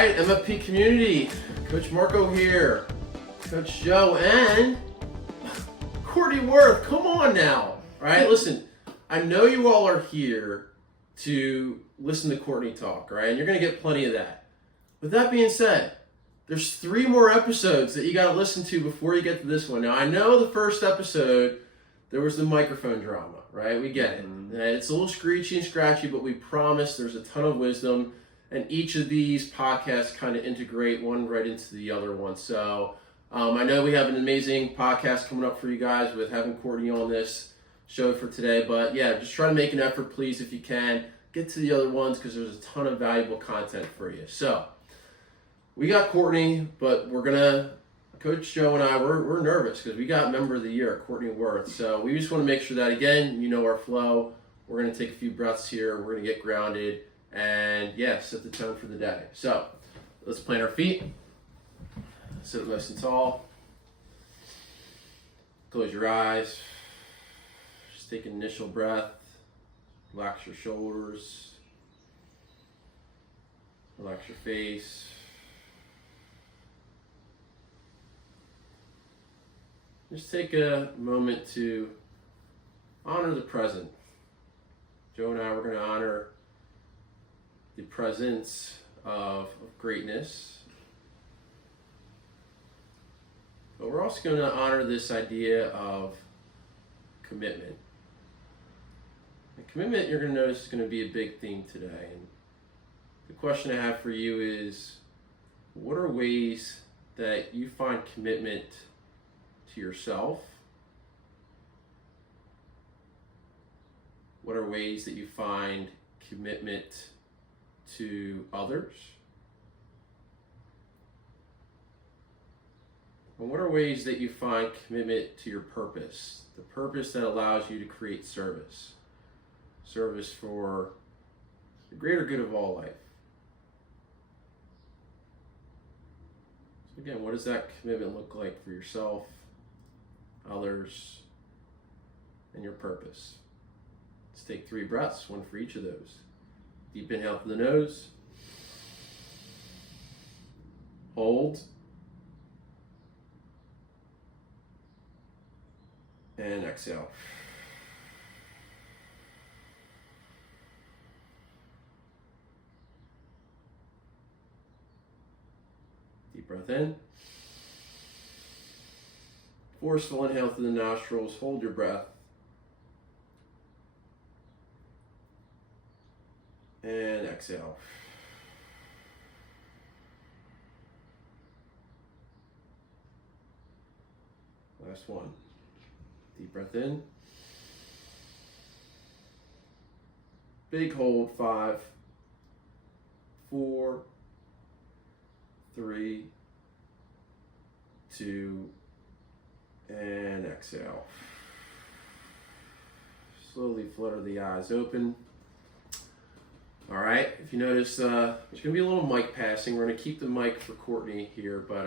right, MFP community, Coach Marco here, Coach Joe, and Courtney Worth. Come on now. All right, listen, I know you all are here to listen to Courtney talk, right? And you're going to get plenty of that. With that being said, there's 3 more episodes that you got to listen to before you get to this one. Now, I know the first episode, there was the microphone drama, right? We get it. And it's a little screechy and scratchy, but we promise there's a ton of wisdom. And each of these podcasts kind of integrate one right into the other one. So I know we have an amazing podcast coming up for you guys with having Courtney on this show for today. But yeah, just try to make an effort, please, if you can. Get to the other ones because there's a ton of valuable content for you. So we got Courtney, but we're going to, Coach Joe and I, we're nervous because we got Member of the Year, Courtney Worth. So we just want to make sure that, again, you know our flow. We're going to take a few breaths here. We're going to get grounded. And yeah, set the tone for the day. So let's plant our feet. Sit up nice and tall. Close your eyes. Just take an initial breath. Relax your shoulders. Relax your face. Just take a moment to honor the present. Joe and I, we're going to honor the presence of greatness. But we're also going to honor this idea of commitment. And commitment, you're going to notice, is going to be a big theme today. And the question I have for you is, what are ways that you find commitment to yourself? What are ways that you find commitment to others? And what are ways that you find commitment to your purpose? The purpose that allows you to create service. Service for the greater good of all life. So again, what does that commitment look like for yourself, others, and your purpose? Let's take 3 breaths, one for each of those. Deep inhale through the nose. Hold. And exhale. Deep breath in. Forceful inhale through the nostrils. Hold your breath. And exhale. Last one. Deep breath in. Big hold. 5, 4, 3, 2, and exhale. Slowly flutter the eyes open. All right, if you notice, there's going to be a little mic passing. We're going to keep the mic for Courtney here, but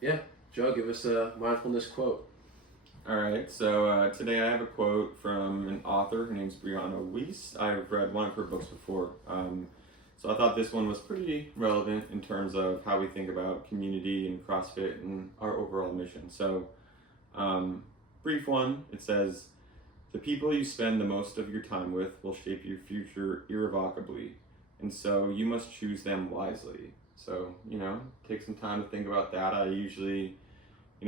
yeah, Joe, give us a mindfulness quote. All right, so today I have a quote from an author. Her name's Brianna Weiss. I've read one of her books before, so I thought this one was pretty relevant in terms of how we think about community and CrossFit and our overall mission. So, brief one, it says, "The people you spend the most of your time with will shape your future irrevocably, and so you must choose them wisely." So, take some time to think about that. I usually,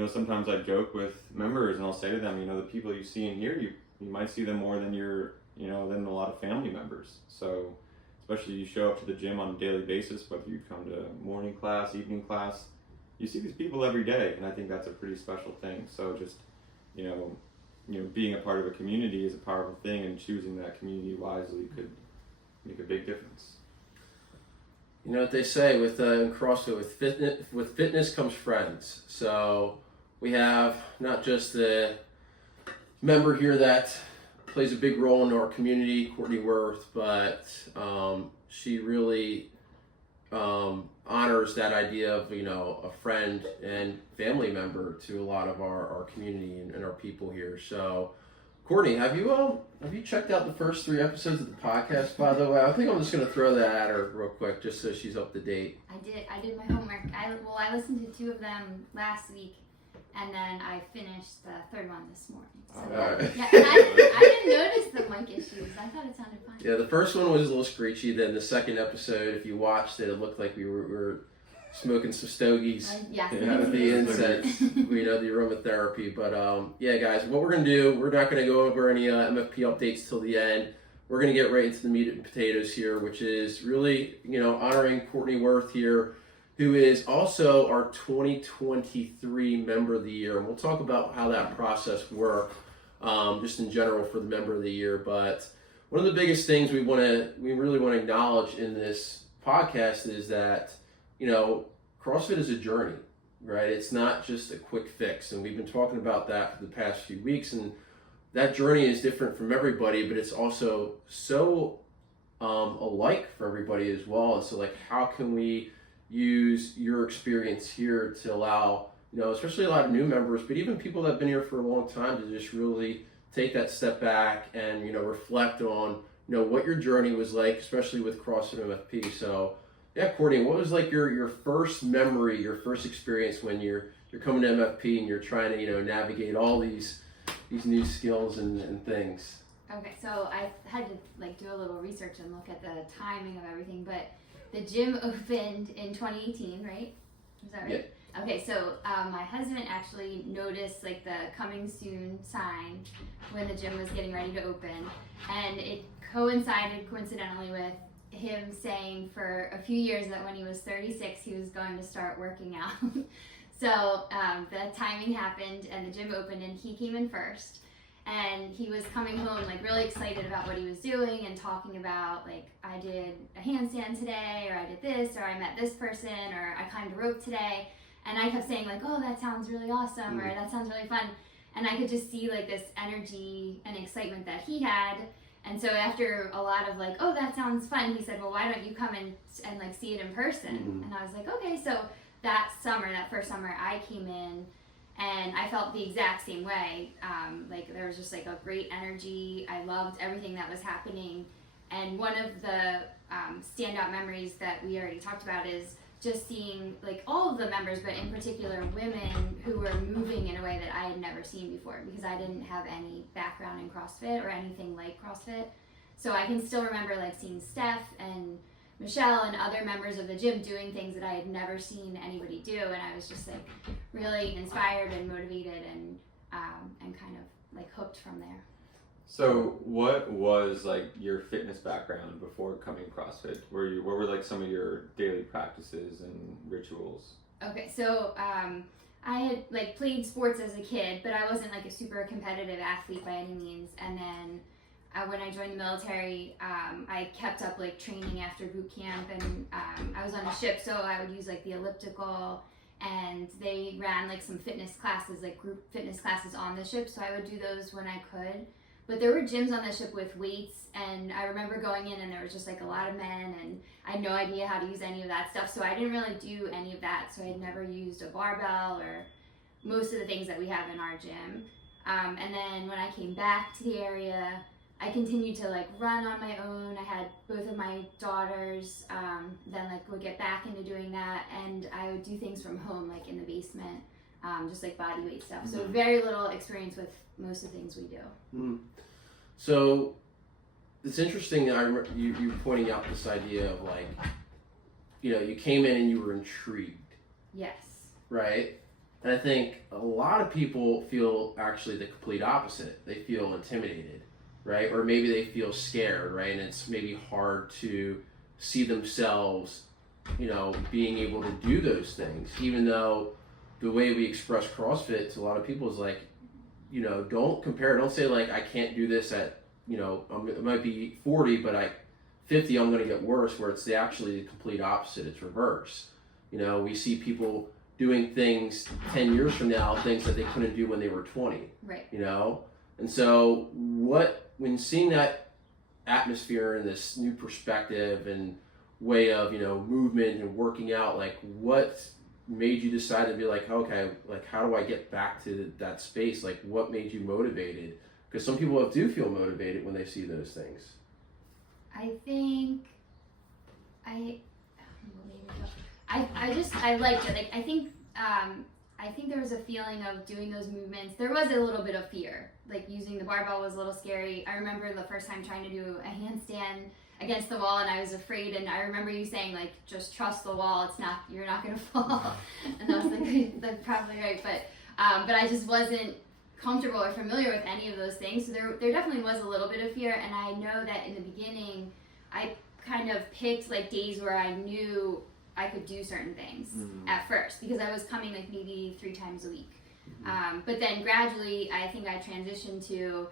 sometimes I joke with members and I'll say to them, the people you see and hear, you might see them more than than a lot of family members. So, especially you show up to the gym on a daily basis, whether you come to morning class, evening class, you see these people every day, and I think that's a pretty special thing. So just, being a part of a community is a powerful thing, and choosing that community wisely could make a big difference. You know what they say with CrossFit, with fitness comes friends. So we have not just the member here that plays a big role in our community, Courtney Worth, but she really honors that idea of, a friend and family member to a lot of our community and our people here. So Courtney, have you checked out the first 3 episodes of the podcast, by the way? I think I'm just going to throw that at her real quick just so she's up to date. I did my homework. I listened to 2 of them last week, and then I finished the 3rd one this morning. So Right. yeah, and I didn't notice the mic issues. I thought it sounded fine. Yeah, the first one was a little screechy. Then the second episode, if you watched it, it looked like we were smoking some stogies. Yeah. With the incense, we know the aromatherapy. But yeah, guys, what we're gonna do, we're not gonna go over any MFP updates till the end. We're gonna get right into the meat and potatoes here, which is really, honoring Courtney Worth here, who is also our 2023 Member of the Year, and we'll talk about how that process worked, just in general for the Member of the Year. But one of the biggest things we really want to acknowledge in this podcast is that, CrossFit is a journey, right? It's not just a quick fix. And we've been talking about that for the past few weeks. And that journey is different from everybody, but it's also so alike for everybody as well. And so, like, how can we use your experience here to allow, especially a lot of new members, but even people that have been here for a long time, to just really take that step back and, reflect on, what your journey was like, especially with CrossFit MFP. So, yeah, Courtney, what was like your first memory, your first experience when you're coming to MFP and you're trying to navigate all these new skills and things? Okay, so I had to do a little research and look at the timing of everything, but the gym opened in 2018, right? Is that right? Yeah. Okay, so my husband actually noticed the coming soon sign when the gym was getting ready to open, and it coincided coincidentally with him saying for a few years that when he was 36 he was going to start working out. So the timing happened and the gym opened and he came in first, and he was coming home really excited about what he was doing and talking about I did a handstand today, or I did this, or I met this person, or I climbed a rope today, and I kept saying oh, that sounds really awesome, or that sounds really fun, and I could just see this energy and excitement that he had. And so after a lot of oh, that sounds fun, he said, well, why don't you come and see it in person? Mm-hmm. And I was like, okay. So that first summer, I came in and I felt the exact same way. There was just a great energy. I loved everything that was happening. And one of the standout memories that we already talked about is just seeing all of the members, but in particular women who were moving in a way that I had never seen before, because I didn't have any background in CrossFit or anything like CrossFit. So I can still remember seeing Steph and Michelle and other members of the gym doing things that I had never seen anybody do, and I was just really inspired and motivated and kind of hooked from there. So what was your fitness background before coming CrossFit? What were some of your daily practices and rituals? Okay, so I had played sports as a kid, but I wasn't a super competitive athlete by any means. And then when I joined the military, I kept up training after boot camp, and I was on a ship, so I would use the elliptical, and they ran some fitness classes, group fitness classes on the ship, so I would do those when I could. But there were gyms on the ship with weights, and I remember going in and there was just a lot of men, and I had no idea how to use any of that stuff, so I didn't really do any of that. So I had never used a barbell or most of the things that we have in our gym. And then when I came back to the area, I continued to run on my own. I had both of my daughters, then would get back into doing that, and I would do things from home, in the basement, just body weight stuff. So very little experience with most of the things we do. Mm. So it's interesting. I remember you pointing out this idea of you came in and you were intrigued. Yes. Right? And I think a lot of people feel actually the complete opposite. They feel intimidated, right? Or maybe they feel scared, right? And it's maybe hard to see themselves, being able to do those things, even though the way we express CrossFit to a lot of people is don't compare. Don't say I can't do this at, it might be 40, but 50, I'm going to get worse, where it's actually the complete opposite. It's reverse. We see people doing things 10 years from now, things that they couldn't do when they were 20. Right. And so when seeing that atmosphere and this new perspective and way of, movement and working out, what made you decide to be okay, how do I get back to that space? What made you motivated Because some people do feel motivated when they see those things. I think I liked it. Like I think there was a feeling of doing those movements. There was a little bit of fear. Like using the barbell was a little scary. I remember the first time trying to do a handstand against the wall, and I was afraid. And I remember you saying like, just trust the wall. You're not gonna fall. And I was like, that's probably right. But I just wasn't comfortable or familiar with any of those things. So there definitely was a little bit of fear. And I know that in the beginning, I kind of picked like days where I knew I could do certain things at first, because I was coming like maybe 3 times a week. But then gradually, I think I transitioned to,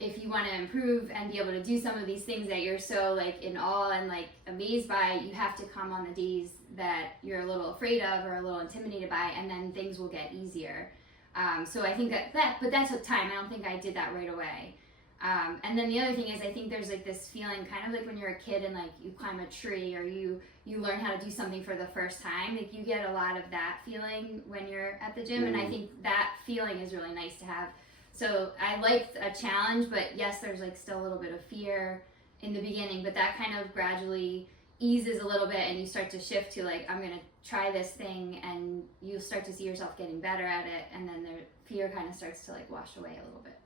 if you want to improve and be able to do some of these things that you're so like in awe and like amazed by, you have to come on the days that you're a little afraid of or a little intimidated by, and then things will get easier. So I think but that took time. I don't think I did that right away. And then the other thing is, I think there's like this feeling kind of like when you're a kid and like you climb a tree or you learn how to do something for the first time, like you get a lot of that feeling when you're at the gym. And I think that feeling is really nice to have. So I liked a challenge, but yes, there's like still a little bit of fear in the beginning, but that kind of gradually eases a little bit, and you start to shift to like, I'm going to try this thing, and you'll start to see yourself getting better at it. And then the fear kind of starts to like wash away a little bit.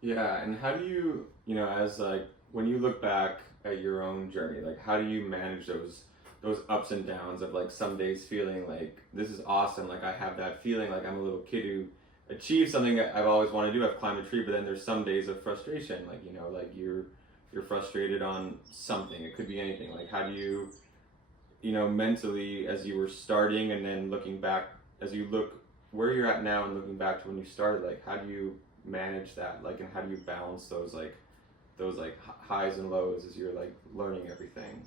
Yeah, and how do you, as like, when you look back at your own journey, like how do you manage those ups and downs of like some days feeling like this is awesome, like I have that feeling like I'm a little kid who achieved something that I've always wanted to do, I've climbed a tree, but then there's some days of frustration, like, like you're frustrated on something, it could be anything. Like how do you, mentally, as you were starting and then looking back, as you look where you're at now and looking back to when you started, like how do you manage that, like, and how do you balance those highs and lows as you're like learning everything?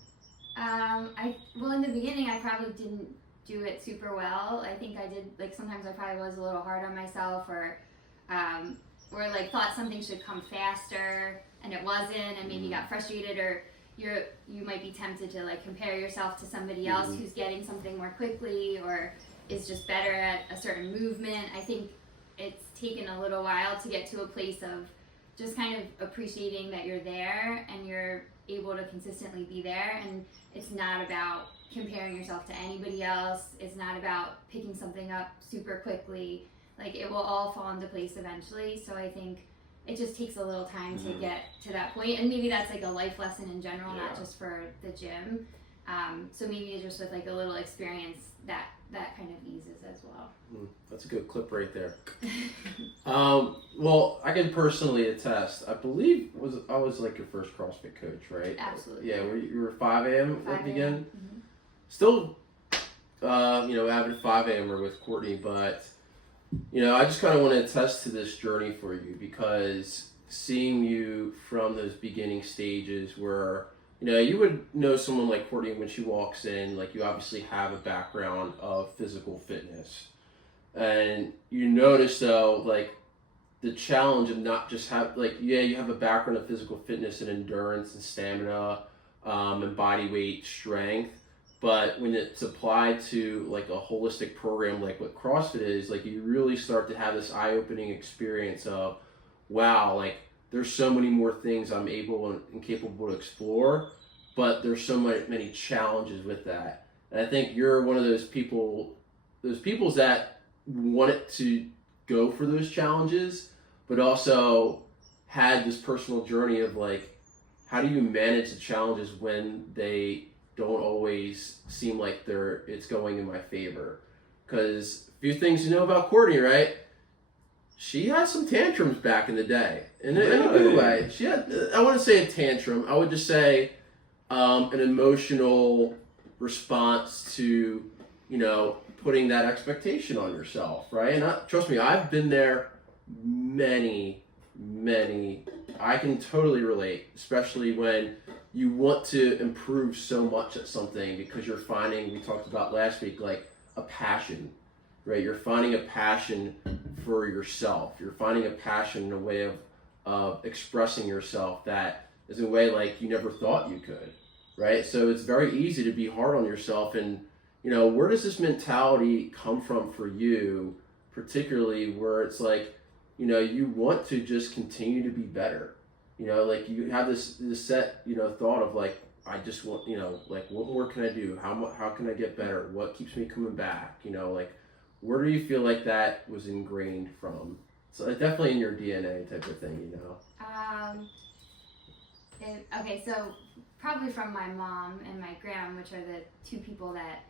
Well, in the beginning I probably didn't do it super well. I think I did, like, sometimes I probably was a little hard on myself, or like thought something should come faster and it wasn't, and maybe got frustrated, or you might be tempted to like compare yourself to somebody else who's getting something more quickly or is just better at a certain movement. I think it's taken a little while to get to a place of just kind of appreciating that you're there and you're able to consistently be there, and it's not about comparing yourself to anybody else. It's not about picking something up super quickly. Like, it will all fall into place eventually. So I think it just takes a little time to get to that point, and maybe that's like a life lesson in general, not just for the gym. So maybe just with like a little experience that kind of eases as well. That's a good clip right there. Well, I can personally attest. I believe I was like your first CrossFit coach, right? Absolutely. Yeah, you were 5 a.m. at the beginning. Mm-hmm. Still, avid 5 a.m.er with Courtney, but I just kind of want to attest to this journey for you, because seeing you from those beginning stages where you would know someone like Courtney when she walks in, like, you obviously have a background of physical fitness. And you notice, though, like, the challenge of not just you have a background of physical fitness and endurance and stamina and body weight strength. But when it's applied to, like, a holistic program like what CrossFit is, like, you really start to have this eye-opening experience of, wow, like, there's so many more things I'm able and capable to explore, but there's so many challenges with that. And I think you're one of those people that wanted to go for those challenges, but also had this personal journey of, like, how do you manage the challenges when they don't always seem like it's going in my favor? Because a few things about Courtney, right? She had some tantrums back in the day, in a good way. She had, I wouldn't say a tantrum, I would just say an emotional response to, putting that expectation on yourself, right? And trust me, I've been there many, I can totally relate, especially when you want to improve so much at something because you're finding, we talked about last week, like a passion, right? You're finding a passion for yourself. You're finding a passion in a way of expressing yourself that is a way like you never thought you could, right? So it's very easy to be hard on yourself. And, where does this mentality come from for you, particularly where it's like, you want to just continue to be better. Like you have this set, thought of like, I just want, like what more can I do? How can I get better? What keeps me coming back? Like where do you feel like that was ingrained from? So definitely in your DNA type of thing, Okay, so probably from my mom and my grandma, which are the two people that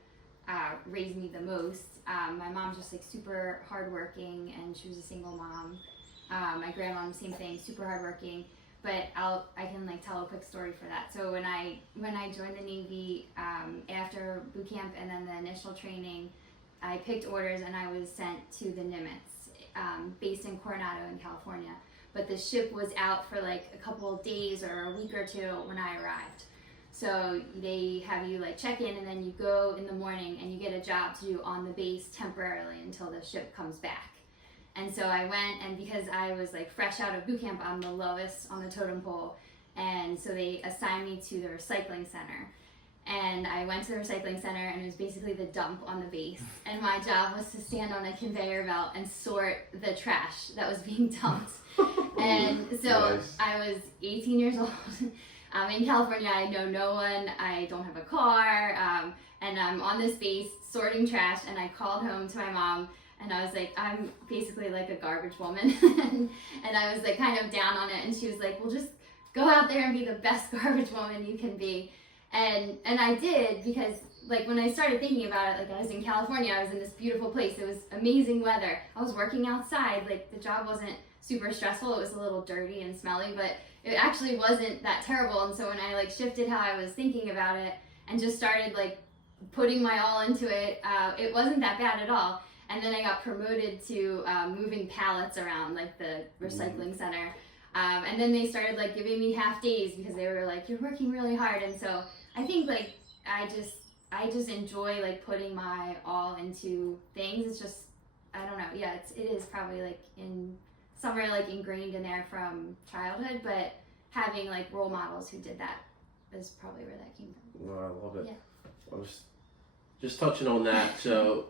raised me the most. My mom's just like super hardworking, and she was a single mom. My grandma, same thing, super hardworking. But I can like tell a quick story for that. So when I joined the Navy after boot camp and then the initial training, I picked orders and I was sent to the Nimitz, based in Coronado in California. But the ship was out for like a couple of days or a week or two when I arrived. So they have you like check in, and then you go in the morning and you get a job to do on the base temporarily until the ship comes back. And so I went, and because I was like fresh out of boot camp, I'm the lowest on the totem pole. And so they assigned me to the recycling center. And I went to the recycling center, and it was basically the dump on the base. And my job was to stand on a conveyor belt and sort the trash that was being dumped. And so nice. I was 18 years old. In California, I know no one. I don't have a car. And I'm on this base sorting trash. And I called home to my mom. And I was like, I'm basically like a garbage woman. And I was like kind of down on it. And she was like, well, just go out there and be the best garbage woman you can be. And I did, because like when I started thinking about it, like I was in California, I was in this beautiful place. It was amazing weather. I was working outside. Like the job wasn't super stressful. It was a little dirty and smelly, but it actually wasn't that terrible. And so when I like shifted how I was thinking about it and just started like putting my all into it, it wasn't that bad at all. And then I got promoted to moving pallets around like the recycling center. And then they started like giving me half days because they were like, you're working really hard. And so I think like I just enjoy like putting my all into things. It's just, I don't know. Yeah, it is probably like in somewhere like ingrained in there from childhood, but having like role models who did that is probably where that came from. Well, I love it. Yeah. I was just touching on that. So,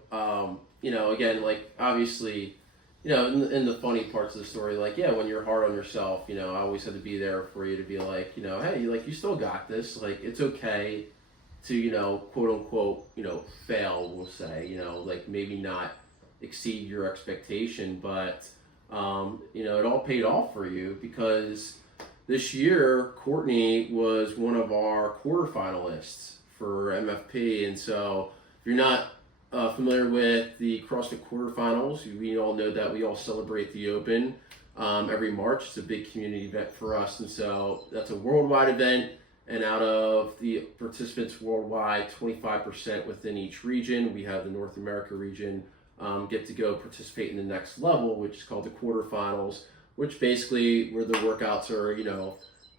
again, like obviously, in the funny parts of the story, like, yeah, when you're hard on yourself, I always had to be there for you to be like, hey, like you still got this. Like it's okay to, quote unquote, fail, we'll say, like maybe not exceed your expectation, but, it all paid off for you, because this year, Courtney was one of our quarterfinalists for MFP. And so if you're not familiar with the CrossFit quarterfinals, we all know that we all celebrate the Open every March. It's a big community event for us. And so that's a worldwide event. And out of the participants worldwide, 25% within each region. We have the North America region get to go participate in the next level, which is called the quarterfinals, which basically where the workouts are,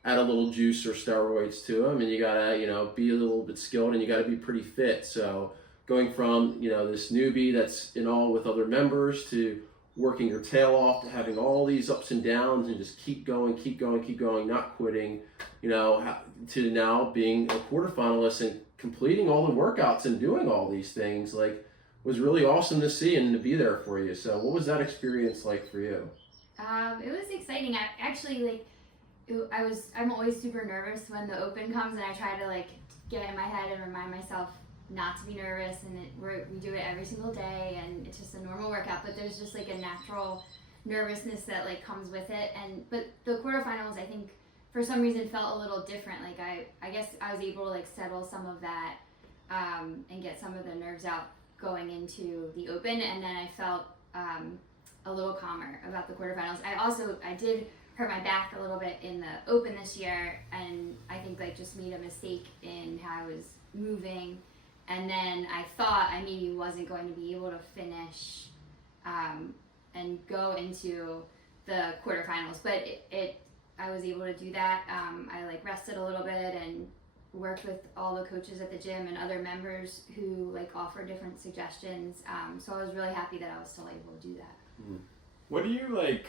add a little juice or steroids to them, and you gotta, be a little bit skilled, and you gotta be pretty fit. So going from, this newbie that's in all with other members to working your tail off to having all these ups and downs and just keep going, not quitting, to now being a quarterfinalist and completing all the workouts and doing all these things, like, was really awesome to see and to be there for you. So what was that experience like for you? It was exciting. I actually I'm always super nervous when the Open comes, and I try to like get in my head and remind myself not to be nervous, and we do it every single day, and it's just a normal workout, but there's just like a natural nervousness that like comes with it. But the quarterfinals, I think for some reason felt a little different. Like I guess I was able to like settle some of that and get some of the nerves out going into the Open, and then I felt a little calmer about the quarterfinals. I did hurt my back a little bit in the Open this year, and I think like just made a mistake in how I was moving, and then I thought I maybe wasn't going to be able to finish and go into the quarterfinals, but I was able to do that. I like rested a little bit and worked with all the coaches at the gym and other members who like offer different suggestions. So I was really happy that I was still able to do that. What do you like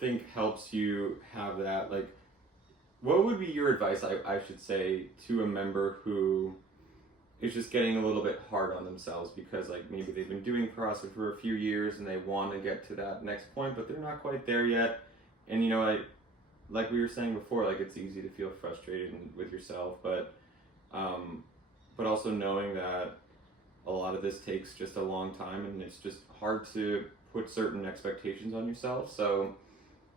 think helps you have that? Like, what would be your advice, I should say, to a member who is just getting a little bit hard on themselves because like maybe they've been doing CrossFit for a few years and they want to get to that next point, but they're not quite there yet. And you know, like we were saying before, like it's easy to feel frustrated with yourself, but also knowing that a lot of this takes just a long time and it's just hard to put certain expectations on yourself. So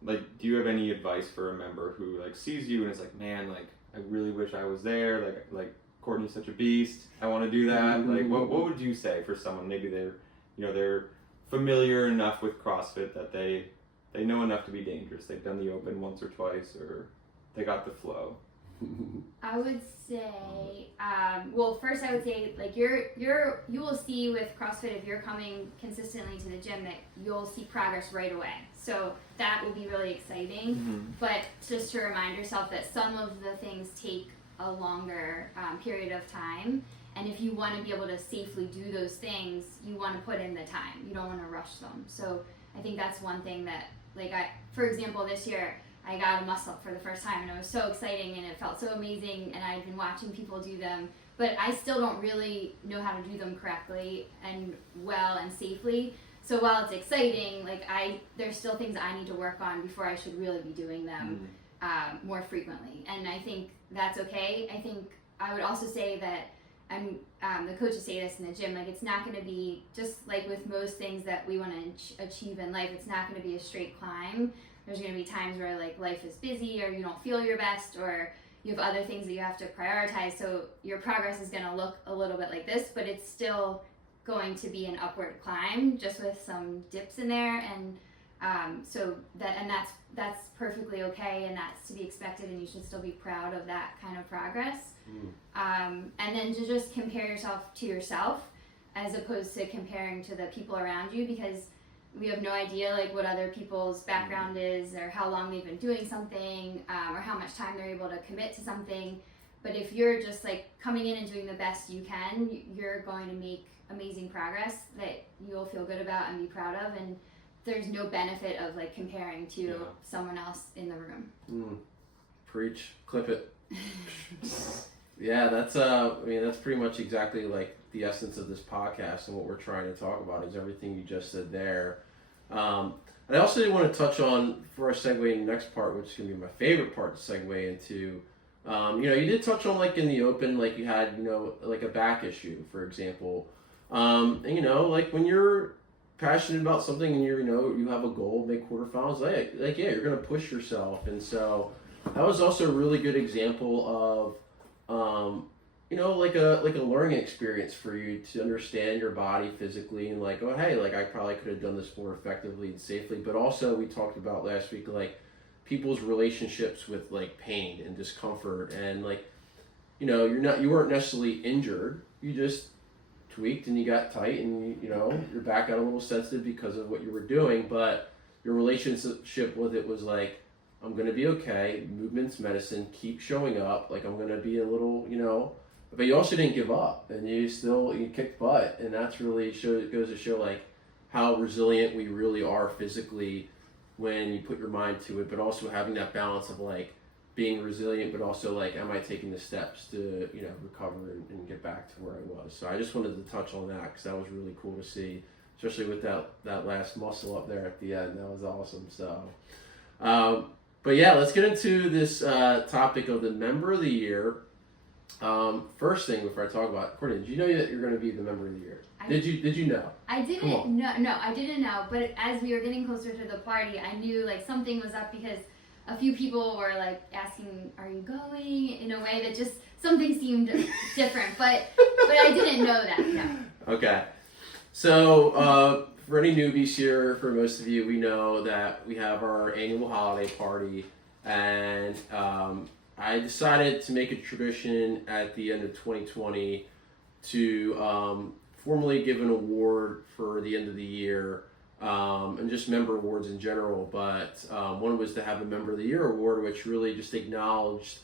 like, do you have any advice for a member who like sees you and is like, man, like I really wish I was there, like Courtney's such a beast, I want to do that. Like what would you say for someone, maybe they're familiar enough with CrossFit that they know enough to be dangerous, they've done the open once or twice, or they got the flow? I would say, well, first I would say, like, you will see with CrossFit, if you're coming consistently to the gym, that you'll see progress right away. So that will be really exciting. Mm-hmm. But just to remind yourself that some of the things take a longer period of time. And if you want to be able to safely do those things, you want to put in the time. You don't want to rush them. So I think that's one thing that, like, for example, this year, I got a muscle up for the first time and it was so exciting and it felt so amazing and I've been watching people do them, but I still don't really know how to do them correctly and well and safely. So while it's exciting, like there's still things I need to work on before I should really be doing them more frequently. And I think that's okay. I think I would also say that the coaches say this in the gym, like it's not going to be, just like with most things that we want to achieve in life, it's not going to be a straight climb. There's going to be times where like life is busy or you don't feel your best or you have other things that you have to prioritize. So your progress is going to look a little bit like this, but it's still going to be an upward climb, just with some dips in there. And that's perfectly okay, and that's to be expected, and you should still be proud of that kind of progress. And then to just compare yourself to yourself as opposed to comparing to the people around you, because we have no idea like what other people's background is or how long they've been doing something or how much time they're able to commit to something. But if you're just like coming in and doing the best you can, you're going to make amazing progress that you'll feel good about and be proud of. And there's no benefit of like comparing to someone else in the room. Preach, clip it. Yeah, that's pretty much exactly like the essence of this podcast, and what we're trying to talk about is everything you just said there. And I also did want to touch on, before I segue in the next part, which is going to be my favorite part to segue into, you did touch on like in the open, like you had, like a back issue, for example. And like when you're passionate about something and you have a goal, make quarterfinals, like you're going to push yourself. And so that was also a really good example of, like a learning experience for you to understand your body physically and like, oh, hey, like I probably could have done this more effectively and safely. But also we talked about last week, like people's relationships with like pain and discomfort, and like, you weren't necessarily injured. You just tweaked and you got tight and your back got a little sensitive because of what you were doing, but your relationship with it was like, I'm going to be okay. Movement's medicine. Keep showing up. Like I'm going to be a little, but you also didn't give up, and you kicked butt, and that's really goes to show like how resilient we really are physically when you put your mind to it, but also having that balance of like being resilient, but also like, am I taking the steps to recover and get back to where I was? So I just wanted to touch on that because that was really cool to see, especially with that last muscle up there at the end. That was awesome. So, but yeah, let's get into this topic of the member of the year. First thing before I talk about it, Courtney, did you know that you're going to be the member of the year? Did you know? I didn't know. No, I didn't know. But as we were getting closer to the party, I knew like something was up, because a few people were like asking, "Are you going?" in a way that just something seemed different. But I didn't know that. No. Okay. So for any newbies here, for most of you, we know that we have our annual holiday party, and I decided to make a tradition at the end of 2020 to formally give an award for the end of the year, and just member awards in general. But one was to have a Member of the Year award, which really just acknowledged,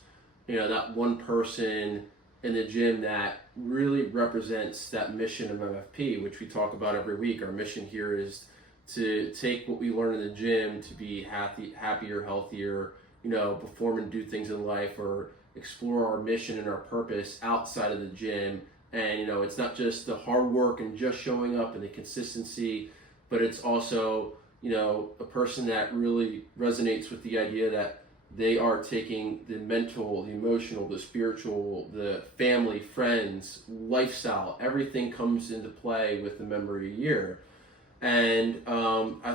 that one person in the gym that really represents that mission of MFP, which we talk about every week. Our mission here is to take what we learn in the gym to be happier, healthier, perform and do things in life, or explore our mission and our purpose outside of the gym And, you know, it's not just the hard work and just showing up and the consistency, but it's also, you know, a person that really resonates with the idea that they are taking the mental, the emotional, the spiritual, the family, friends, lifestyle, everything comes into play with the member of the year. And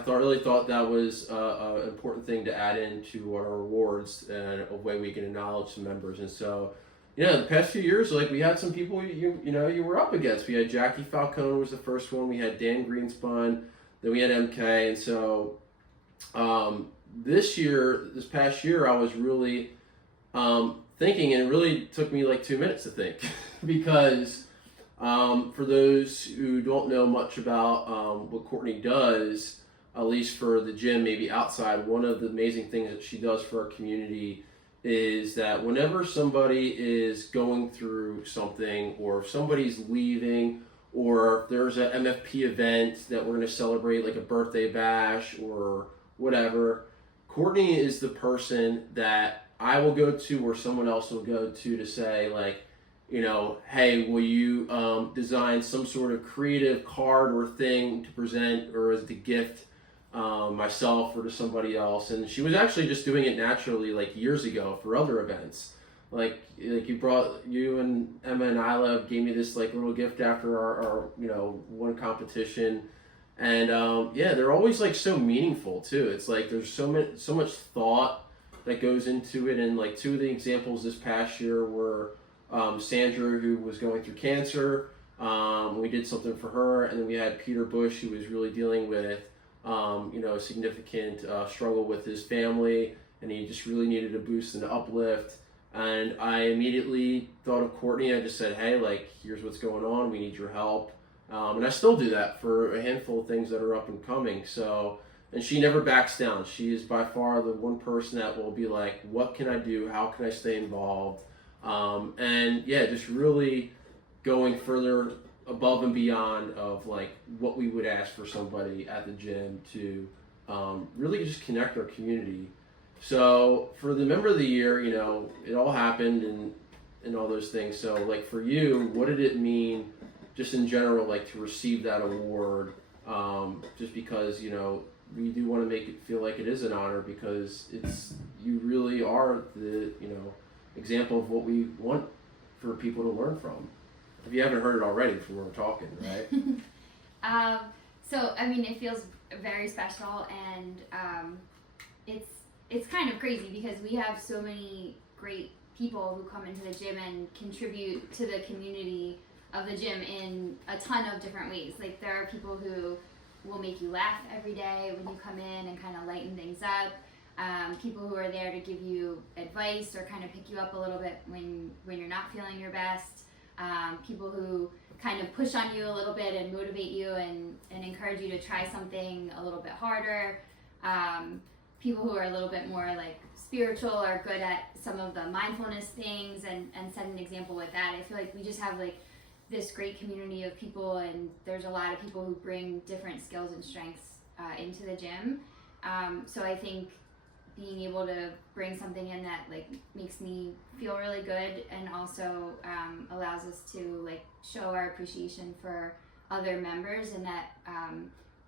really thought that was an important thing to add into our awards and a way we can acknowledge some members. And so, yeah, the past few years, like we had some people you were up against. We had Jackie Falcone was the first one. We had Dan Greenspun. Then we had MK. And so this past year, I was really thinking, and it really took me like 2 minutes to think because for those who don't know much about what Courtney does, at least for the gym, maybe outside, one of the amazing things that she does for our community is that whenever somebody is going through something, or if somebody's leaving, or if there's an MFP event that we're going to celebrate, like a birthday bash or whatever, Courtney is the person that I will go to, or someone else will go to say, like, you know, hey, will you design some sort of creative card or thing to present or as the gift myself or to somebody else. And she was actually just doing it naturally like years ago for other events. Like you and Emma and Isla gave me this like little gift after our you know, one competition. And yeah, they're always like so meaningful too. It's like there's so much thought that goes into it. And like two of the examples this past year were Sandra, who was going through cancer. We did something for her, and then we had Peter Bush, who was really dealing with you know, a significant struggle with his family, and he just really needed a boost and an uplift. And I immediately thought of Courtney. I just said, hey, like, here's what's going on. We need your help. And I still do that for a handful of things that are up and coming. So, and she never backs down. She is by far the one person that will be like, what can I do? How can I stay involved? And yeah, just really going further above and beyond of like what we would ask for somebody at the gym to really just connect our community. So for the member of the year, you know, it all happened and all those things. So like for you, what did it mean just in general, like to receive that award? Just because, you know, we do want to make it feel like it is an honor, because you really are the, you know, example of what we want for people to learn from. If you haven't heard it already from where we're talking, right? So I mean, it feels very special, and it's kind of crazy because we have so many great people who come into the gym and contribute to the community of the gym in a ton of different ways. Like there are people who will make you laugh every day when you come in and kind of lighten things up. People who are there to give you advice or kind of pick you up a little bit when you're not feeling your best. People who kind of push on you a little bit and motivate you and encourage you to try something a little bit harder. People who are a little bit more like spiritual or good at some of the mindfulness things and set an example with that. I feel like we just have like this great community of people, and there's a lot of people who bring different skills and strengths into the gym. So I think being able to bring something in that like makes me feel really good, and also allows us to like show our appreciation for other members, and that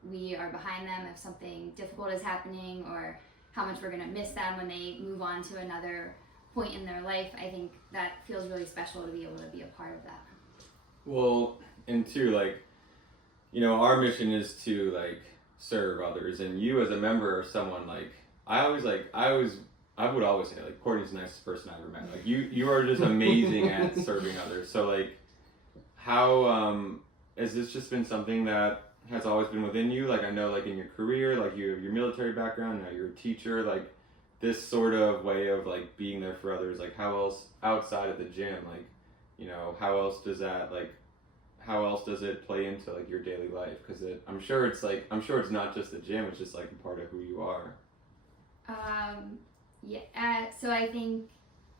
we are behind them if something difficult is happening, or how much we're gonna miss them when they move on to another point in their life. I think that feels really special to be able to be a part of that. Well, and two, like, you know, our mission is to like serve others, and you as a member are someone like, I would always say like Courtney's the nicest person I ever met. Like you are just amazing at serving others. So like, how has this just been something that has always been within you? Like I know like in your career, like you have your military background, now you're a teacher, like this sort of way of like being there for others, like how else outside of the gym, like, you know, how else does it play into like your daily life? Because I'm sure it's not just the gym, it's just like a part of who you are. So I think,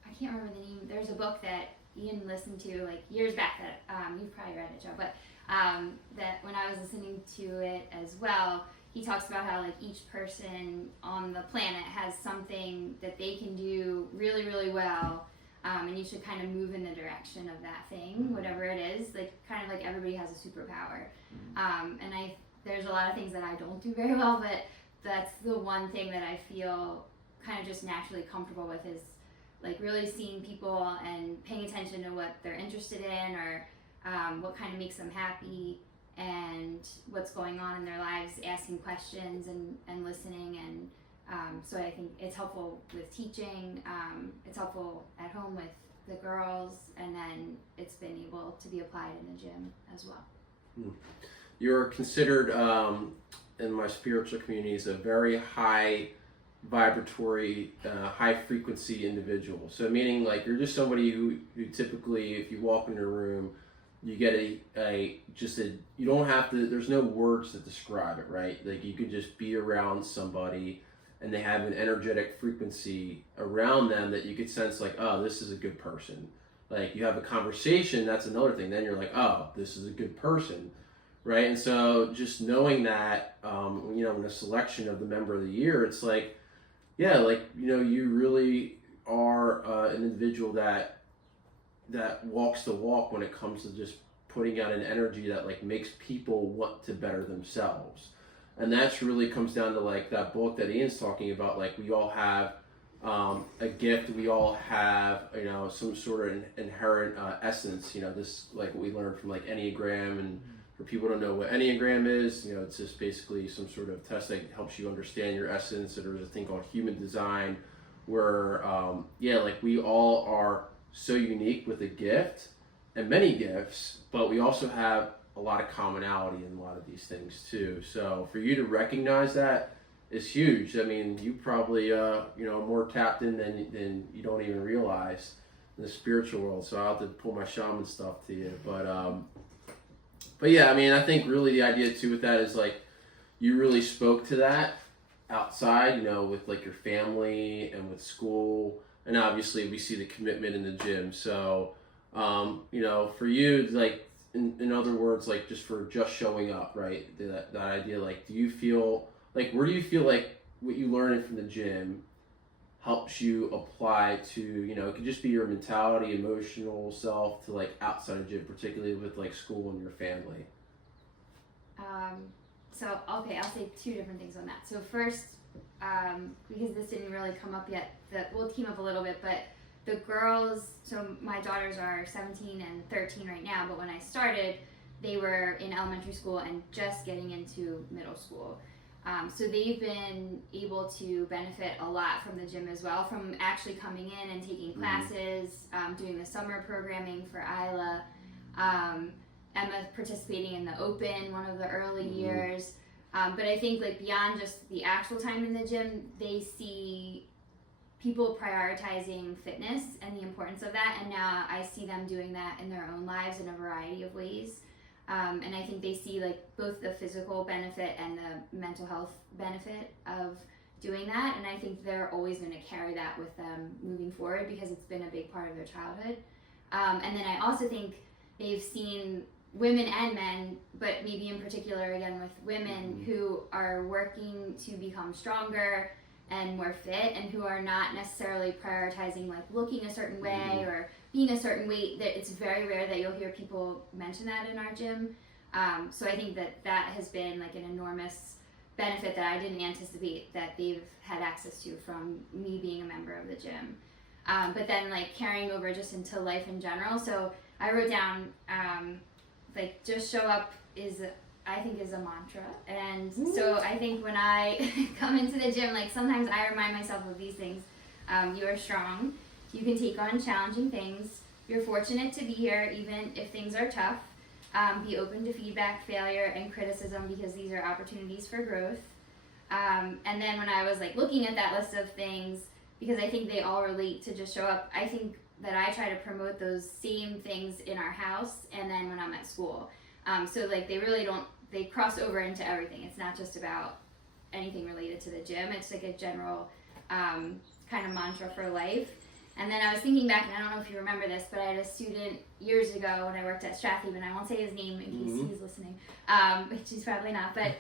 I can't remember the name, there's a book that Ian listened to like years back that you've probably read it, Joe, but that when I was listening to it as well, he talks about how like each person on the planet has something that they can do really, really well And you should kind of move in the direction of that thing, whatever it is. Like kind of like everybody has a superpower. And there's a lot of things that I don't do very well, but that's the one thing that I feel kind of just naturally comfortable with, is like really seeing people and paying attention to what they're interested in, or what kind of makes them happy, and what's going on in their lives, asking questions and listening. And so I think it's helpful with teaching, it's helpful at home with the girls, and then it's been able to be applied in the gym as well. You're considered in my spiritual community as a very high vibratory, high frequency individual. So meaning like you're just somebody who typically, if you walk in a room, you get you don't have to, there's no words that describe it, right? Like you could just be around somebody and they have an energetic frequency around them that you could sense like, oh, this is a good person. Like you have a conversation, that's another thing. Then you're like, oh, this is a good person, right? And so just knowing that, in the selection of the member of the year, it's like, yeah, like, you really are an individual that walks the walk when it comes to just putting out an energy that like makes people want to better themselves. And that's really comes down to like that book that Ian's talking about. Like we all have a gift, we all have, some sort of inherent essence, this like what we learned from like Enneagram. And for people who don't know what Enneagram is, it's just basically some sort of test that helps you understand your essence. There's a thing called human design where, like we all are so unique with a gift and many gifts, but we also have a lot of commonality in a lot of these things too. So for you to recognize that is huge. I mean, you probably, more tapped in than you don't even realize in the spiritual world. So I'll have to pull my shaman stuff to you. But yeah, I mean, I think really the idea too with that is like, you really spoke to that outside, with like your family and with school. And obviously we see the commitment in the gym. So, for you, like, in other words, like just for just showing up, right? That idea, like, do you feel like, where do you feel like what you learned from the gym helps you apply to, it could just be your mentality, emotional self to like outside of gym, particularly with like school and your family? I'll say two different things on that. So first, because this didn't really come up yet, it came up a little bit, but the girls, so my daughters are 17 and 13 right now, but when I started, they were in elementary school and just getting into middle school. So they've been able to benefit a lot from the gym as well, from actually coming in and taking classes, doing the summer programming for Isla, Emma participating in the Open one of the early years. But I think like beyond just the actual time in the gym, they see people prioritizing fitness and the importance of that, and now I see them doing that in their own lives in a variety of ways. And I think they see like both the physical benefit and the mental health benefit of doing that, and I think they're always going to carry that with them moving forward because it's been a big part of their childhood. And then I also think they've seen women and men, but maybe in particular again with women who are working to become stronger and more fit, and who are not necessarily prioritizing like looking a certain way or being a certain weight. That it's very rare that you'll hear people mention that in our gym. So I think that has been like an enormous benefit that I didn't anticipate that they've had access to from me being a member of the gym. But then like carrying over just into life in general. So I wrote down like just show up I think is a mantra. And so I think when I come into the gym, like sometimes I remind myself of these things. You are strong. You can take on challenging things. You're fortunate to be here even if things are tough. Be open to feedback, failure, and criticism because these are opportunities for growth. And then when I was like looking at that list of things, because I think they all relate to just show up, I think that I try to promote those same things in our house and then when I'm at school. So like they cross over into everything. It's not just about anything related to the gym. It's like a general kind of mantra for life. And then I was thinking back, and I don't know if you remember this, but I had a student years ago when I worked at Strathhaven, and I won't say his name in case he's listening, which he's probably not, but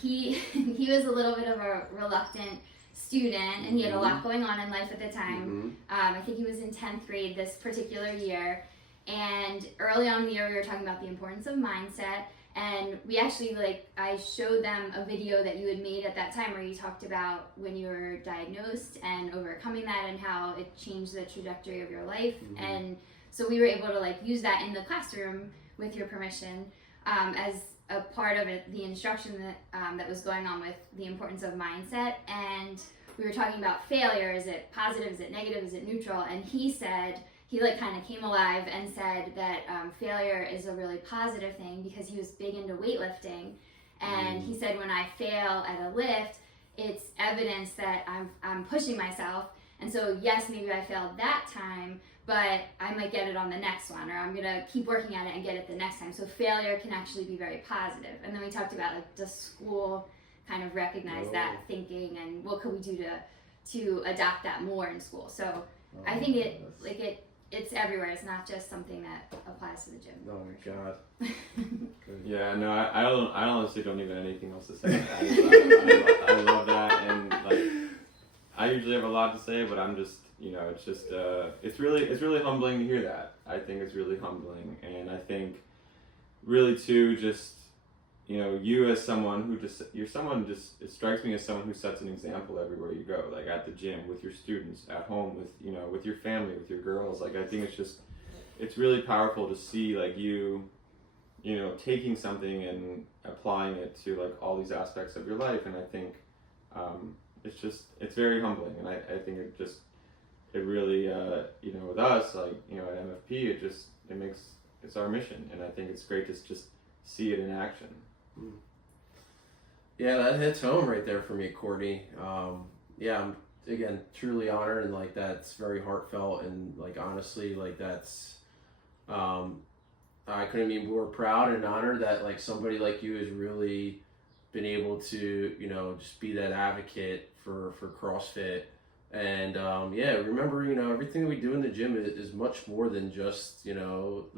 he was a little bit of a reluctant student, and he had a lot going on in life at the time. I think he was in 10th grade this particular year. And early on in the year, we were talking about the importance of mindset. And we actually, I showed them a video that you had made at that time where you talked about when you were diagnosed and overcoming that and how it changed the trajectory of your life. And so we were able to use that in the classroom with your permission as a part of it, the instruction that was going on with the importance of mindset. And we were talking about failure. Is it positive? Is it negative? Is it neutral? And he said, he kind of came alive and said that failure is a really positive thing because he was big into weightlifting. And he said, when I fail at a lift, it's evidence that I'm pushing myself. And so, yes, maybe I failed that time, but I might get it on the next one, or I'm going to keep working at it and get it the next time. So failure can actually be very positive. And then we talked about does school kind of recognize that thinking, and what could we do to adopt that more in school? So I think it's everywhere. It's not just something that applies to the gym. Oh my God. Yeah, no, I honestly don't even have anything else to say. I love that, and I usually have a lot to say, but I'm just, it's just, it's really humbling to hear that. I think it's really humbling, and I think really too, just, you as someone who it strikes me as someone who sets an example everywhere you go, at the gym, with your students, at home, with your family, with your girls. I think it's really powerful to see, you taking something and applying it to, all these aspects of your life. And I think, it's very humbling. And I think it really, with us, at MFP, it's our mission. And I think it's great to just see it in action. Yeah, that hits home right there for me, Courtney. I'm again truly honored, and that's very heartfelt, and honestly, that's I couldn't be more proud and honored that somebody like you has really been able to just be that advocate for CrossFit. And remember, everything that we do in the gym is much more than just the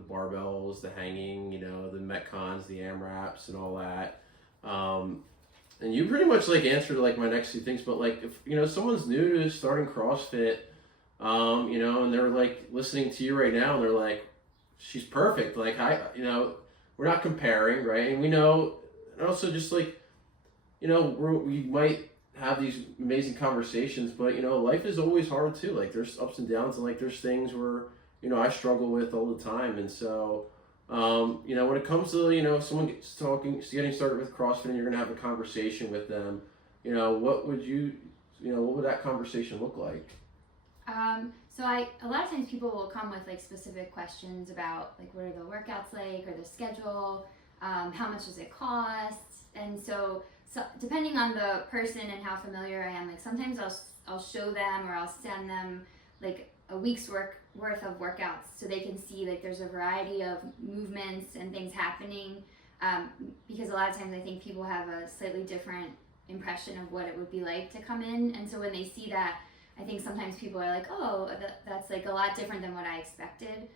barbells, the hanging, the metcons, the AMRAPs, and all that. And you pretty much answered my next two things. But if someone's new to starting CrossFit, and they're listening to you right now, and they're she's perfect. We're not comparing, right? And we know, and also just we might have these amazing conversations, but life is always hard too. There's ups and downs, and there's things where I struggle with all the time. And so when it comes to if someone getting started with CrossFit, and you're gonna have a conversation with them, what would that conversation look like? So a lot of times people will come with specific questions about what are the workouts or the schedule, how much does it cost, and so depending on the person and how familiar I am, sometimes I'll show them, or I'll send them a week's worth of workouts so they can see there's a variety of movements and things happening, because a lot of times I think people have a slightly different impression of what it would be like to come in, and so when they see that, I think sometimes people are oh, that's a lot different than what I expected.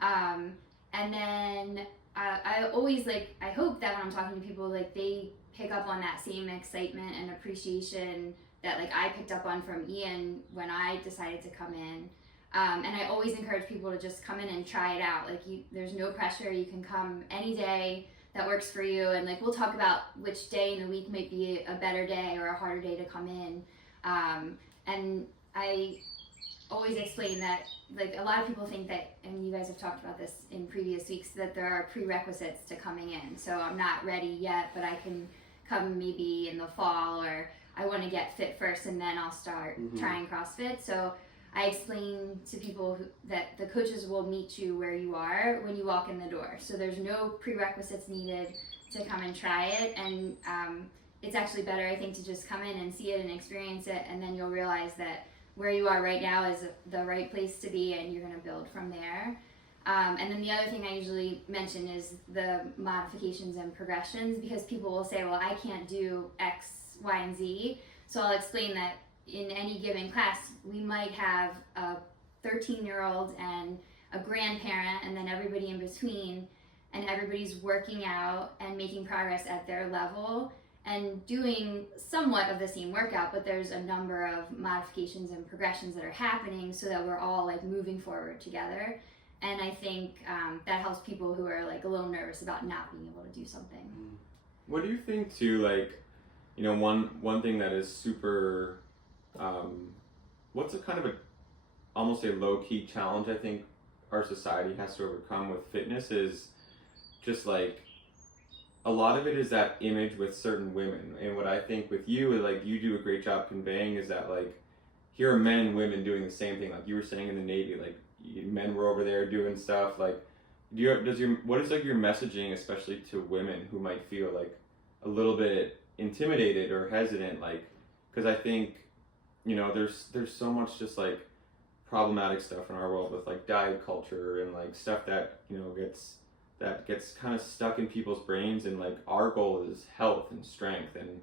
And then I always I hope that when I'm talking to people, they pick up on that same excitement and appreciation that I picked up on from Ian when I decided to come in. And I always encourage people to just come in and try it out. There's no pressure. You can come any day that works for you, and we'll talk about which day in the week might be a better day or a harder day to come in. And I always explain that a lot of people think that, and you guys have talked about this in previous weeks, that there are prerequisites to coming in. So I'm not ready yet, but I can come maybe in the fall, or I want to get fit first and then I'll start trying CrossFit. So I explain to people that the coaches will meet you where you are when you walk in the door. So there's no prerequisites needed to come and try it. And it's actually better, I think, to just come in and see it and experience it, and then you'll realize that where you are right now is the right place to be, and you're going to build from there. And then the other thing I usually mention is the modifications and progressions, because people will say, well, I can't do X, Y, and Z. So I'll explain that in any given class, we might have a 13-year-old and a grandparent, and then everybody in between, and everybody's working out and making progress at their level. and doing somewhat of the same workout, but there's a number of modifications and progressions that are happening so that we're all like moving forward together. And I think that helps people who are like a little nervous about not being able to do something. What do you think too, like, you know, one thing that is super, what's a kind of almost a low-key challenge I think our society has to overcome with fitness is just like, a lot of it is that image with certain women. And what I think with you, like, you do a great job conveying is that, like, here are men and women doing the same thing. Like you were saying in the Navy, like, men were over there doing stuff. Like, what is like your messaging, especially to women who might feel like a little bit intimidated or hesitant? Like, because I think, you know, there's so much just like problematic stuff in our world with like diet culture and like stuff that, you know, gets kind of stuck in people's brains. And like our goal is health and strength, and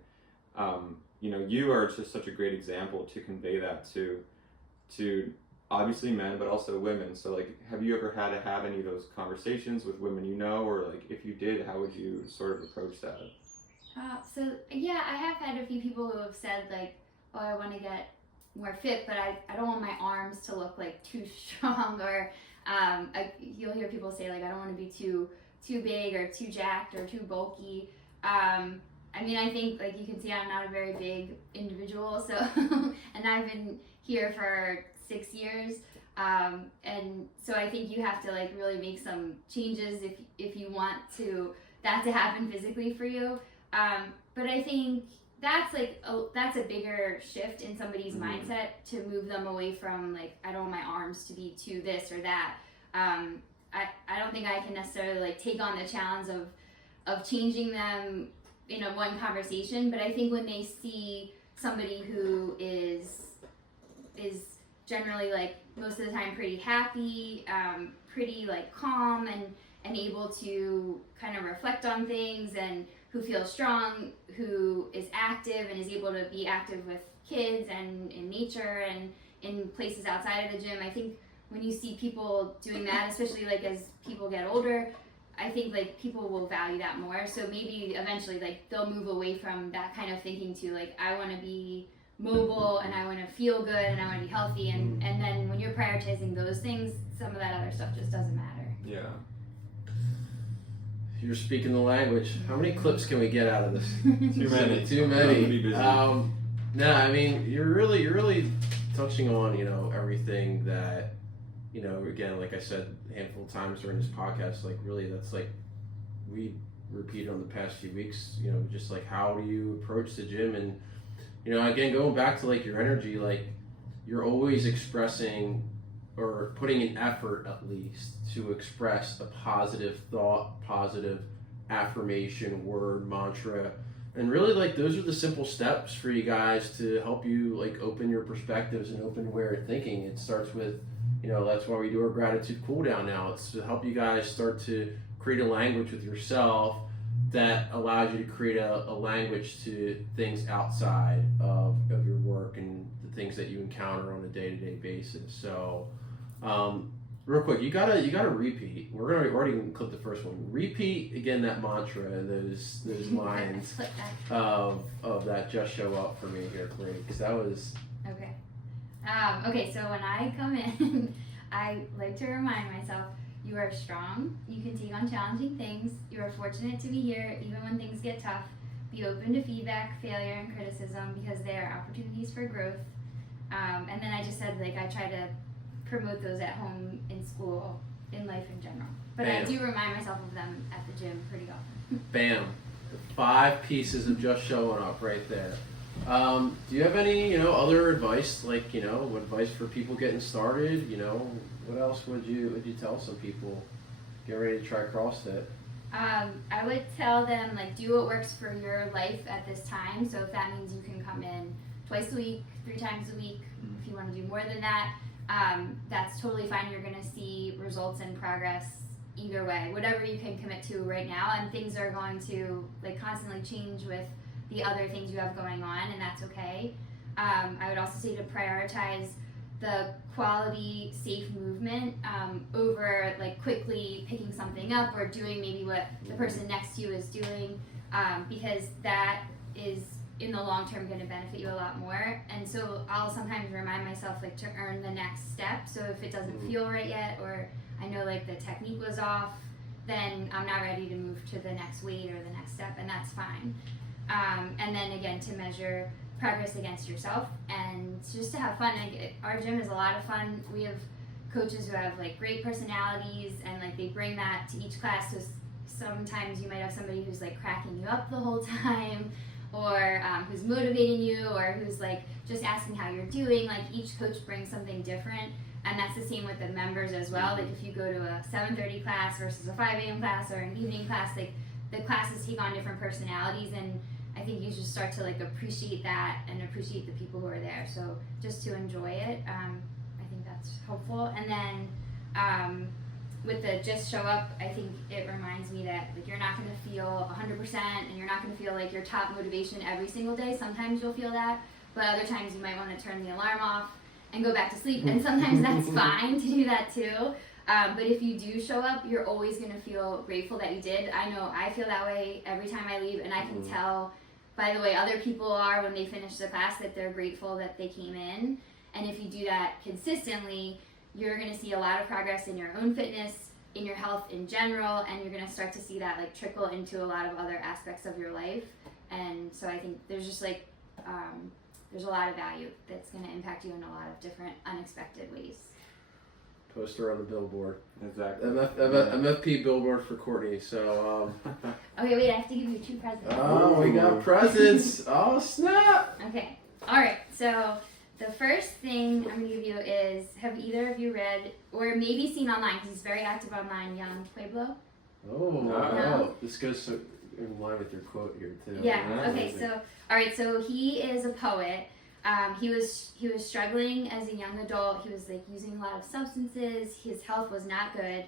you know, you are just such a great example to convey that to obviously men but also women. So like, have you ever had to have any of those conversations with women, you know, or like if you did, how would you sort of approach that? So yeah, I have had a few people who have said like, oh, I want to get more fit, but I don't want my arms to look like too strong, or you'll hear people say like, I don't want to be too big or too jacked or too bulky. I mean, I think like you can see I'm not a very big individual, so and I've been here for 6 years, and so I think you have to like really make some changes if you want that to happen physically for you. But I think that's like that's a bigger shift in somebody's mindset to move them away from like, I don't want my arms to be too this or that. I don't think I can necessarily like take on the challenge of changing them in a one conversation, but I think when they see somebody who is generally like most of the time pretty happy, pretty like calm and able to kind of reflect on things, and who feels strong, who is active and is able to be active with kids and in nature and in places outside of the gym. I think when you see people doing that, especially like as people get older, I think like people will value that more. So maybe eventually like they'll move away from that kind of thinking to like, I want to be mobile and I want to feel good and I want to be healthy, and then when you're prioritizing those things, some of that other stuff just doesn't matter. Yeah. You're speaking the language. How many clips can we get out of this? Too many. Too many. No, I mean, you're really touching on, you know, everything that, you know, again, like I said a handful of times during this podcast, like really that's like we repeated on the past few weeks, you know, just like how do you approach the gym? And, you know, again, going back to like your energy, like you're always expressing or putting an effort at least to express a positive thought, positive affirmation, word, mantra. And really like those are the simple steps for you guys to help you like open your perspectives and open where you're thinking. It starts with, you know, that's why we do our gratitude cool down now. It's to help you guys start to create a language with yourself that allows you to create a language to things outside of your work and the things that you encounter on a day-to-day basis. So real quick, you gotta repeat. We're already gonna clip the first one. Repeat again that mantra and those lines of that just show up for me here, Courtney, because that was okay. Okay, so when I come in, I like to remind myself, you are strong, you can take on challenging things, you are fortunate to be here even when things get tough, be open to feedback, failure, and criticism because they are opportunities for growth. And then I just said, like, I try to promote those at home, in school, in life in general. But Bam. I do remind myself of them at the gym pretty often. Bam. The 5 pieces of just showing up right there. Do you have any, you know, other advice, like, you know, advice for people getting started? You know, what else would you tell some people getting ready to try CrossFit? I would tell them, like, do what works for your life at this time. So if that means you can come in twice a week, 3 times a week, if you want to do more than that, that's totally fine. You're going to see results and progress either way, whatever you can commit to right now. And things are going to like constantly change with the other things you have going on, and that's okay. I would also say to prioritize the quality, safe movement over like quickly picking something up or doing maybe what the person next to you is doing, because that is in the long term going to benefit you a lot more. And so I'll sometimes remind myself like to earn the next step. So if it doesn't feel right yet, or I know like the technique was off, then I'm not ready to move to the next weight or the next step, and that's fine. And then again, to measure progress against yourself and just to have fun. Like, our gym is a lot of fun. We have coaches who have like great personalities, and like they bring that to each class. So sometimes you might have somebody who's like cracking you up the whole time, or who's motivating you, or who's like just asking how you're doing. Like each coach brings something different, and that's the same with the members as well. Like if you go to a 7:30 class versus a 5 a.m. class or an evening class, like the classes take on different personalities, and I think you just start to like appreciate that and appreciate the people who are there. So just to enjoy it, I think that's helpful. And then with the just show up, I think it reminds me that like you're not going to feel 100%, and you're not going to feel like your top motivation every single day. Sometimes you'll feel that, but other times you might want to turn the alarm off and go back to sleep, and sometimes that's fine to do that too. But if you do show up, you're always going to feel grateful that you did. I know I feel that way every time I leave, and I can tell by the way other people are when they finish the class that they're grateful that they came in. And if you do that consistently, you're going to see a lot of progress in your own fitness, in your health in general, and you're going to start to see that like trickle into a lot of other aspects of your life. And so I think there's just like there's a lot of value that's going to impact you in a lot of different unexpected ways. Poster on the billboard. Exactly. MFP billboard for Courtney. So. Okay, wait. I have to give you 2 presents. Oh, we got presents. Oh, snap. Okay. All right. So the first thing I'm going to give you is, have either of you read or maybe seen online, because he's very active online, Young Pueblo? Oh, No. This goes in line with your quote here too. Yeah. Okay. So, all right. So he is a poet. He was struggling as a young adult. He was like using a lot of substances. His health was not good,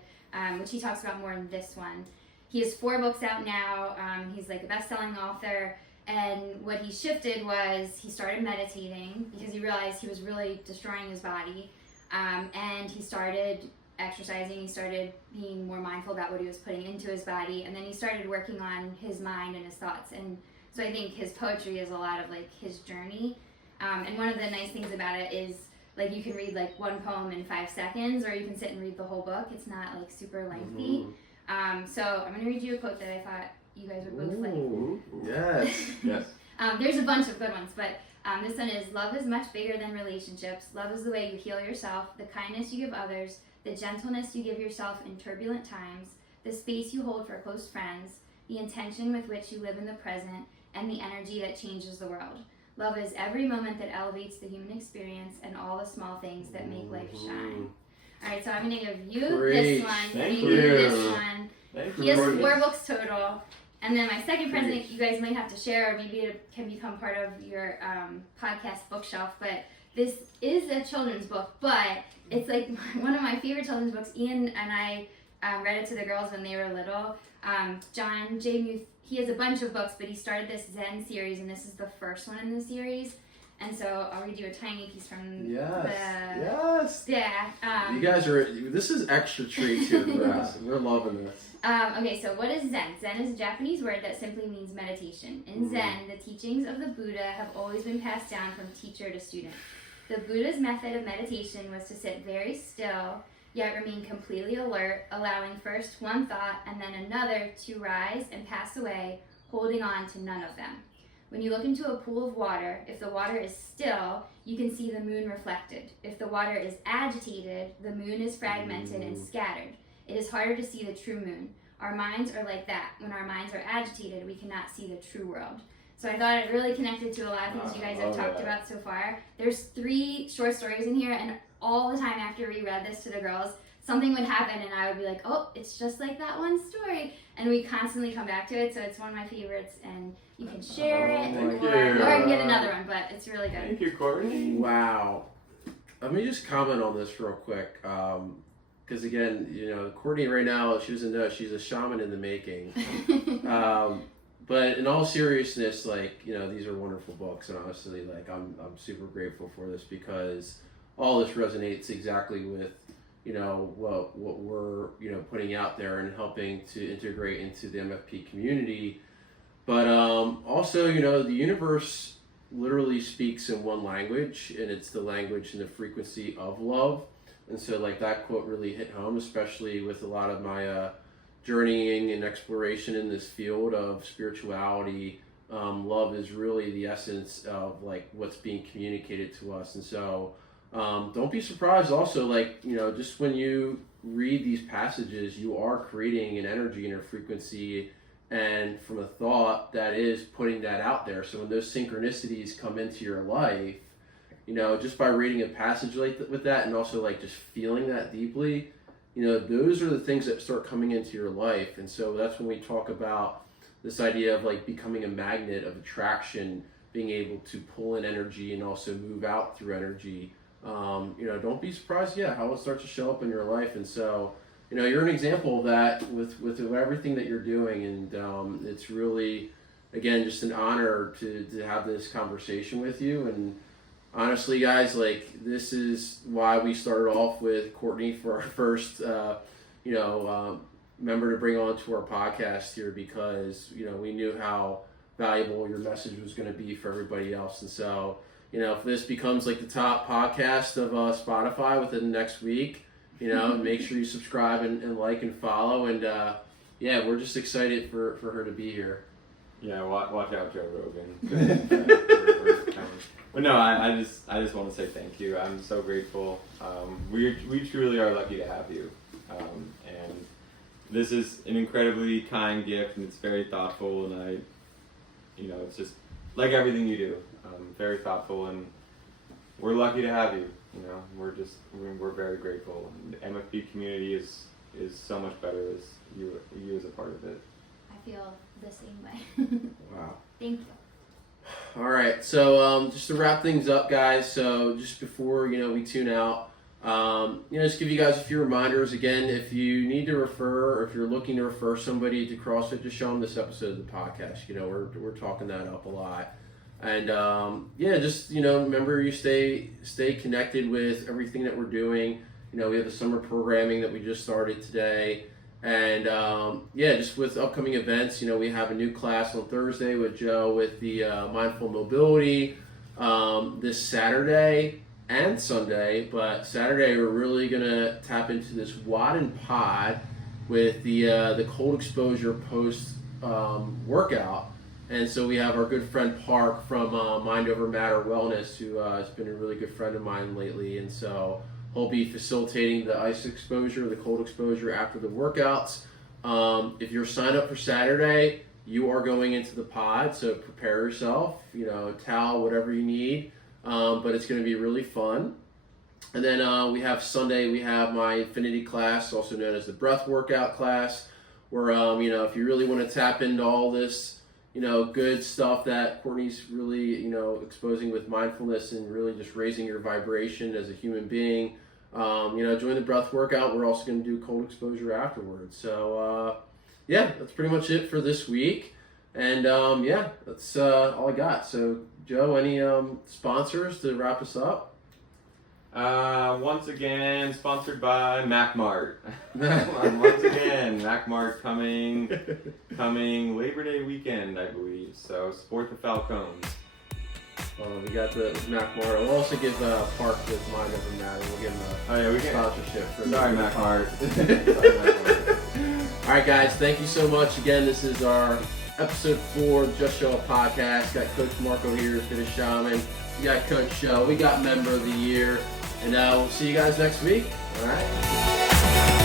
which he talks about more in this one. He has 4 books out now. He's like a best-selling author. And what he shifted was he started meditating because he realized he was really destroying his body. And he started exercising. He started being more mindful about what he was putting into his body. And then he started working on his mind and his thoughts. And so I think his poetry is a lot of like his journey. And one of the nice things about it is like you can read like one poem in 5 seconds, or you can sit and read the whole book. It's not like super lengthy. So I'm going to read you a quote that I thought you guys would both like. Yes. Yes. There's a bunch of good ones, but this one is, love is much bigger than relationships. Love is the way you heal yourself, the kindness you give others, the gentleness you give yourself in turbulent times, the space you hold for close friends, the intention with which you live in the present, and the energy that changes the world. Love is every moment that elevates the human experience and all the small things that make life shine. All right, so I'm going to give you this one. Thank I'm gonna give you. this one. Thank He you. has 4 books total. And then my second present, you guys might have to share, or maybe it can become part of your podcast bookshelf. But this is a children's book, but it's like one of my favorite children's books. Ian and I read it to the girls when they were little. John J. Muth, he has a bunch of books, but he started this Zen series, and this is the first one in the series. And so I'll read you a tiny piece from Yes. Yeah. You guys this is extra treat here for us. We're loving this. Okay, so what is Zen? Zen is a Japanese word that simply means meditation. In Zen, the teachings of the Buddha have always been passed down from teacher to student. The Buddha's method of meditation was to sit very still, yet remain completely alert, allowing first one thought and then another to rise and pass away, holding on to none of them. When you look into a pool of water, if the water is still, you can see the moon reflected. If the water is agitated, the moon is fragmented and scattered. It is harder to see the true moon. Our minds are like that. When our minds are agitated, we cannot see the true world. So I thought it really connected to a lot of things you guys have talked about so far. There's 3 short stories in here, and all the time after we read this to the girls, something would happen and I would be like, oh, it's just like that one story. And we constantly come back to it, so it's one of my favorites, and you can share it, or I can get another one, but it's really good. Thank you, Courtney. Wow. Let me just comment on this real quick. Because again, Courtney right now, she doesn't know, she's a shaman in the making. But in all seriousness, these are wonderful books, and honestly, I'm super grateful for this, because all this resonates exactly with what we're putting out there and helping to integrate into the MFP community. But also, you know, the universe literally speaks in one language, and it's the language and the frequency of love. And so, like, that quote really hit home, especially with a lot of my journeying and exploration in this field of spirituality. Love is really the essence of, like, what's being communicated to us. And so don't be surprised also, like, you know, just when you read these passages, you are creating an energy and a frequency and from a thought that is putting that out there. So when those synchronicities come into your life, you know, just by reading a passage like with that, and also like just feeling that deeply, you know, those are the things that start coming into your life. And so that's when we talk about this idea of like becoming a magnet of attraction, being able to pull in energy and also move out through energy. You know, don't be surprised, how it starts to show up in your life. And so, you know, you're an example of that with everything that you're doing. And it's really, again, just an honor to have this conversation with you. And honestly, guys, like, this is why we started off with Courtney for our first, member to bring on to our podcast here, because, you know, we knew how valuable your message was going to be for everybody else. And so, you know, if this becomes like the top podcast of Spotify within the next week, you know, make sure you subscribe and like and follow. And we're just excited for her to be here. Yeah, watch out, Joe Rogan. But no, I just want to say thank you. I'm so grateful. We truly are lucky to have you. And this is an incredibly kind gift, and it's very thoughtful. And it's just like everything you do, very thoughtful, and we're lucky to have you. You know, we're very grateful. And the MFB community is so much better as you as a part of it. I feel the same way. Wow. Thank you. All right, so just to wrap things up, guys, so just before, you know, we tune out, just give you guys a few reminders. Again, if you need to refer, or if you're looking to refer somebody to CrossFit, just show them this episode of the podcast. You know, we're talking that up a lot. And just, you know, remember, you stay connected with everything that we're doing. You know, we have the summer programming that we just started today. And just with upcoming events, you know, we have a new class on Thursday with Joe with the mindful mobility this Saturday and Sunday. But Saturday, we're really gonna tap into this WOD and POD with the cold exposure post workout. And so we have our good friend Park from Mind Over Matter Wellness, who has been a really good friend of mine lately. And so he'll be facilitating the ice exposure, the cold exposure after the workouts. If you're signed up for Saturday, you are going into the pod, so prepare yourself, you know, towel, whatever you need. But it's going to be really fun. And then we have Sunday, we have my Infinity class, also known as the breath workout class, where, if you really want to tap into all this, you know, good stuff that Courtney's really, you know, exposing with mindfulness and really just raising your vibration as a human being, join the breath workout. We're also going to do cold exposure afterwards. So, that's pretty much it for this week. And, that's all I got. So, Joe, any sponsors to wrap us up? Once again, sponsored by MacMart. Once again, MacMart coming Labor Day weekend, I believe. So support the Falcons. We got the MacMart. We'll also give Park with Mind Over Matter. We'll give him a sponsorship. Sorry, MacMart. All right, guys. Thank you so much. Again, this is our episode 4 of Just Show Up podcast. Got Coach Marco here, Fitness Shaman. We got Coach Joe. We got Member of the Year. And we'll see you guys next week. All right.